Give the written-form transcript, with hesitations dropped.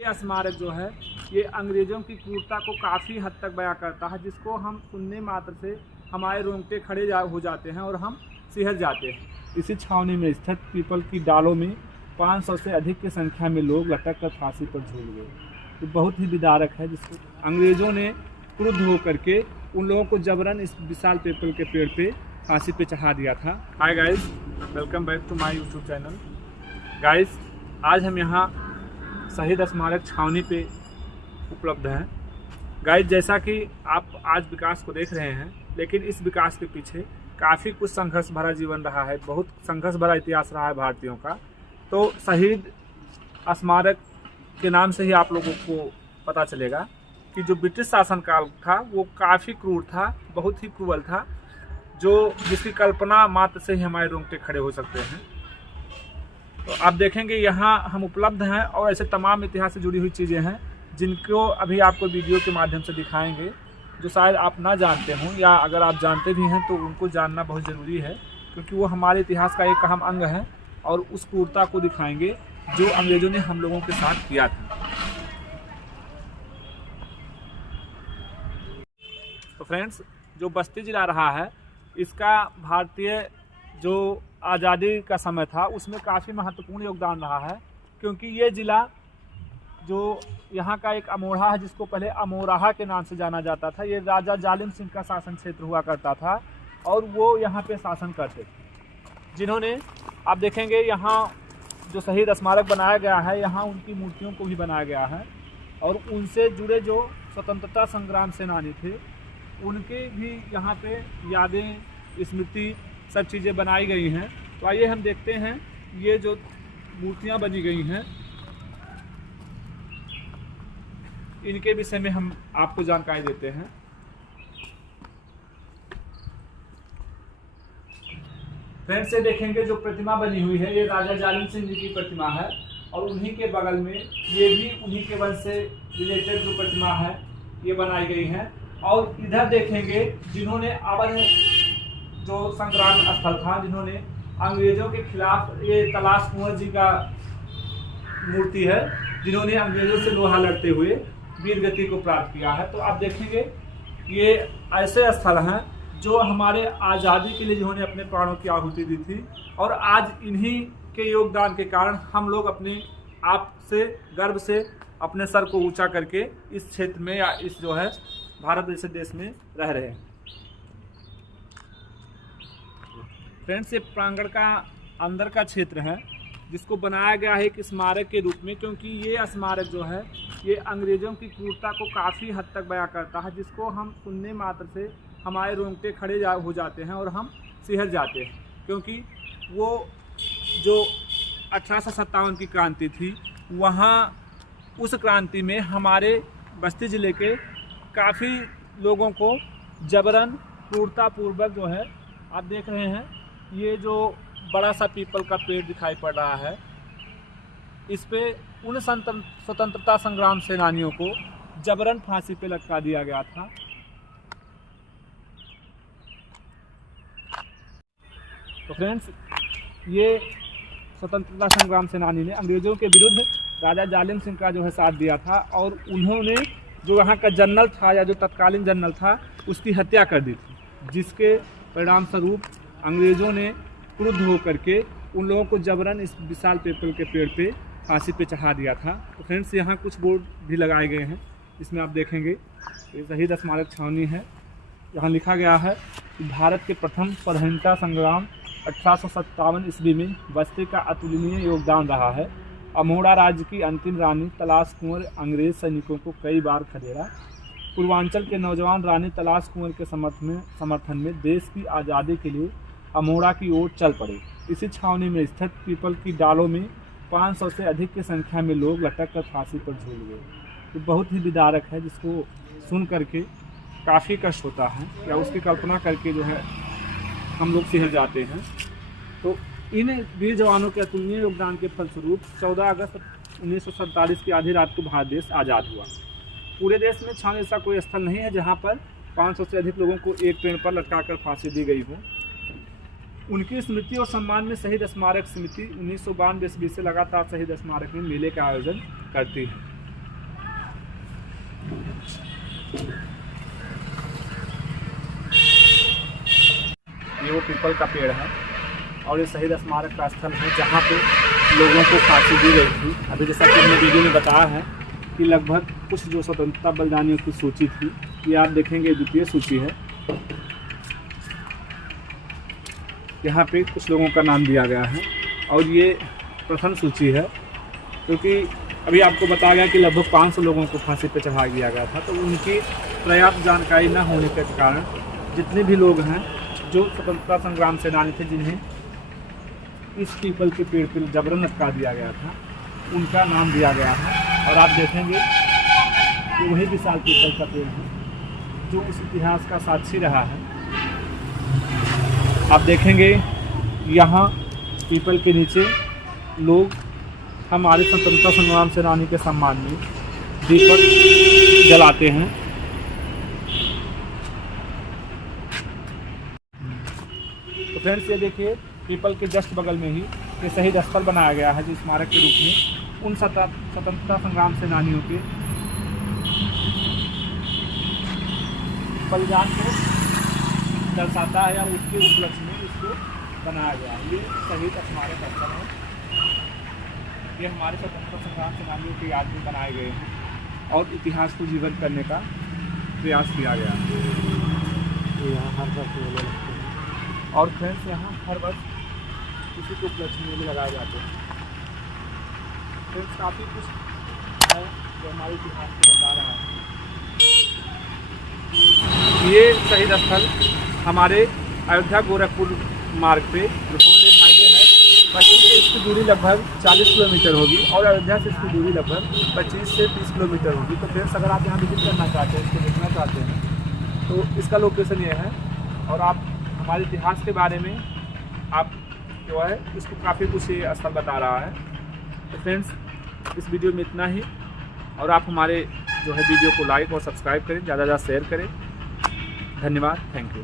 ये स्मारक जो है ये अंग्रेज़ों की क्रूरता को काफ़ी हद तक बयां करता है, जिसको हम सुनने मात्र से हमारे रोंगटे खड़े हो जाते हैं और हम सिहर जाते हैं। इसी छावनी में स्थित पीपल की डालों में 500 से अधिक की संख्या में लोग लटक कर फांसी पर झूल गए। तो बहुत ही विदारक है, जिसको अंग्रेज़ों ने क्रुद्ध होकर के उन लोगों को जबरन इस विशाल पीपल के पेड़ पे फांसी पे चढ़ा दिया था। Hi guys, welcome back to my YouTube channel. Guys, आज हम यहाँ शहीद स्मारक छावनी पे उपलब्ध हैं। गाइस, जैसा कि आप आज विकास को देख रहे हैं, लेकिन इस विकास के पीछे काफ़ी कुछ संघर्ष भरा जीवन रहा है, बहुत संघर्ष भरा इतिहास रहा है भारतीयों का। तो शहीद स्मारक के नाम से ही आप लोगों को पता चलेगा कि जो ब्रिटिश शासनकाल था वो काफ़ी क्रूर था, बहुत ही क्रूअल था, जिसकी कल्पना मात्र से ही हमारे रोंगटे खड़े हो सकते हैं। तो आप देखेंगे यहाँ हम उपलब्ध हैं और ऐसे तमाम इतिहास से जुड़ी हुई चीज़ें हैं जिनको अभी आपको वीडियो के माध्यम से दिखाएंगे, जो शायद आप ना जानते हों, या अगर आप जानते भी हैं तो उनको जानना बहुत ज़रूरी है, क्योंकि वो हमारे इतिहास का एक अहम अंग है और उस क्रूरता को दिखाएंगे जो अंग्रेज़ों ने हम लोगों के साथ किया था। तो फ्रेंड्स, जो बस्ती जिला रहा है, इसका भारतीय जो आज़ादी का समय था उसमें काफ़ी महत्वपूर्ण योगदान रहा है, क्योंकि ये ज़िला जो यहाँ का एक अमोढ़ा है, जिसको पहले अमोराहा के नाम से जाना जाता था, ये राजा जालिम सिंह का शासन क्षेत्र हुआ करता था और वो यहाँ पे शासन करते थे, जिन्होंने आप देखेंगे यहाँ जो शहीद स्मारक बनाया गया है, यहाँ उनकी मूर्तियों को भी बनाया गया है और उनसे जुड़े जो स्वतंत्रता संग्राम सेनानी थे उनके भी यहाँ पे यादें, स्मृति, सब चीज़ें बनाई गई हैं। तो आइए हम देखते हैं ये जो मूर्तियाँ बनी गई हैं इनके विषय में हम आपको जानकारी देते हैं। फ्रेंड्स, से देखेंगे जो प्रतिमा बनी हुई है ये राजा जालिम सिंह जी की प्रतिमा है और उन्हीं के बगल में ये भी उन्हीं के वंश से रिलेटेड जो प्रतिमा है ये बनाई गई है। और इधर देखेंगे जिन्होंने अवध जो संग्राम स्थल था, जिन्होंने अंग्रेजों के खिलाफ, ये तलाश कुंवर जी का मूर्ति है, जिन्होंने अंग्रेजों से लोहा लड़ते हुए वीर गति को प्राप्त किया है। तो आप देखेंगे ये ऐसे स्थल हैं जो हमारे आज़ादी के लिए जिन्होंने अपने प्राणों की आहुति दी थी, और आज इन्हीं के योगदान के कारण हम लोग अपने आप से गर्व से अपने सर को ऊंचा करके इस क्षेत्र में या इस जो है भारत जैसे देश में रह रहे हैं। फ्रेंड्स, ये प्रांगण का अंदर का क्षेत्र है जिसको बनाया गया है एक स्मारक के रूप में, क्योंकि ये स्मारक जो है ये अंग्रेज़ों की क्रूरता को काफ़ी हद तक बयां करता है, जिसको हम सुनने मात्र से हमारे रोंगटे खड़े हो जाते हैं और हम सिहर जाते हैं। क्योंकि वो जो 1857 की क्रांति थी, वहाँ उस क्रांति में हमारे बस्ती ज़िले के काफ़ी लोगों को जबरन क्रूरतापूर्वक जो है, आप देख रहे हैं ये जो बड़ा सा पीपल का पेड़ दिखाई पड़ रहा है, इस पे उन स्वतंत्रता संग्राम सेनानियों को जबरन फांसी पे लटका दिया गया था। तो फ्रेंड्स, ये स्वतंत्रता संग्राम सेनानी ने अंग्रेज़ों के विरुद्ध राजा जालिम सिंह का जो है साथ दिया था और उन्होंने जो यहाँ का जनरल था या जो तत्कालीन जनरल था उसकी हत्या कर दी थी, जिसके परिणाम स्वरूप अंग्रेज़ों ने क्रुद्ध होकर के उन लोगों को जबरन इस विशाल पीपल के पेड़ पे फांसी पे चढ़ा दिया था। तो फ्रेंड्स, यहाँ कुछ बोर्ड भी लगाए गए हैं, इसमें आप देखेंगे ये शहीद स्मारक छावनी है। यहाँ लिखा गया है कि भारत के प्रथम स्वाधीनता संग्राम 1857 ईस्वी में बस्ती का अतुलनीय योगदान रहा है। अमोड़ा राज्य की अंतिम रानी तलाश कुंवर अंग्रेज सैनिकों को कई बार खदेड़ा। पूर्वांचल के नौजवान रानी तलाश कुंवर के समर्थन में देश की आज़ादी के लिए अमोड़ा की ओर चल पड़े। इसी छावनी में स्थित पीपल की डालों में 500 से अधिक की संख्या में लोग लटक कर फांसी पर झूल गए। तो बहुत ही विदारक है, जिसको सुन करके काफ़ी कष्ट होता है, या उसकी कल्पना करके जो है हम लोग सिहर जाते हैं। तो इन वीर जवानों के अतुलनीय योगदान के फलस्वरूप 14 अगस्त 1947 की आधी रात को भारत देश आज़ाद हुआ। पूरे देश में छावनी ऐसा कोई स्थल नहीं है जहाँ पर 500 से अधिक लोगों को एक पेड़ पर लटकाकर फांसी दी गई हो। उनकी स्मृति और सम्मान में शहीद स्मारक समिति 1992 ईस्वी से लगातार शहीद स्मारक में मेले का आयोजन करती है। ये वो पीपल का पेड़ है और ये शहीद स्मारक का स्थल है जहाँ पे लोगों को फांसी दी गई थी। अभी जैसा कि हमने वीडियो में बताया है कि लगभग कुछ जो स्वतंत्रता बलिदानियों की सूची थी, ये आप देखेंगे द्वितीय सूची है। यहाँ पे कुछ लोगों का नाम दिया गया है और ये प्रथम सूची है, क्योंकि अभी आपको बताया गया कि लगभग 500 लोगों को फांसी पे चढ़ा दिया गया था। तो उनकी पर्याप्त जानकारी न होने के कारण जितने भी लोग हैं जो स्वतंत्रता संग्राम सेनानी थे, जिन्हें इस पीपल के पेड़ पर जबरन लटका दिया गया था, उनका नाम दिया गया है। और आप देखेंगे कि वही विशाल पीपल का पेड़ है जो उस इतिहास का साक्षी रहा है। आप देखेंगे यहाँ पीपल के नीचे लोग हमारे स्वतंत्रता संग्राम सेनानी के सम्मान में दीपक जलाते हैं। तो फ्रेंड्स, ये देखिए पीपल के जस्ट बगल में ही ये शहीद स्थल बनाया गया है, जो स्मारक के रूप में उन स्वतंत्रता संग्राम सेनानियों के बलिदान को दर्शाता है या उसके उपलक्ष्य में इसको बनाया गया है। ये शहीद स्मारक स्थल है, ये हमारे स्वतंत्रता संग्राम सेनानियों की याद में बनाए गए हैं और इतिहास को जीवंत करने का प्रयास किया गया है। यहाँ हर वर्ष मेले लगते हैं और फ्रेंड्स, यहाँ हर वर्ष किसी के उपलक्ष्य में लगाए जाते हैं। फ्रेंड्स, काफ़ी कुछ है जो हमारे इतिहास को बता रहा है। ये शहीद स्थल हमारे अयोध्या गोरखपुर मार्ग पे फोर हाईवे है। पश्चिम से इसकी दूरी लगभग 40 किलोमीटर होगी और अयोध्या से इसकी दूरी लगभग 25 से 30 किलोमीटर होगी। तो फ्रेंड्स, अगर आप यहाँ विजिट करना चाहते हैं, इसको देखना चाहते हैं, तो इसका लोकेशन ये है। और आप हमारे इतिहास के बारे में आप जो है इसको काफ़ी कुछ ये स्थल बता रहा है। तो फ्रेंड्स, इस वीडियो में इतना ही। और आप हमारे जो है वीडियो को लाइक और सब्सक्राइब करें, ज़्यादा से ज़्यादा शेयर करें। धन्यवाद, थैंक यू।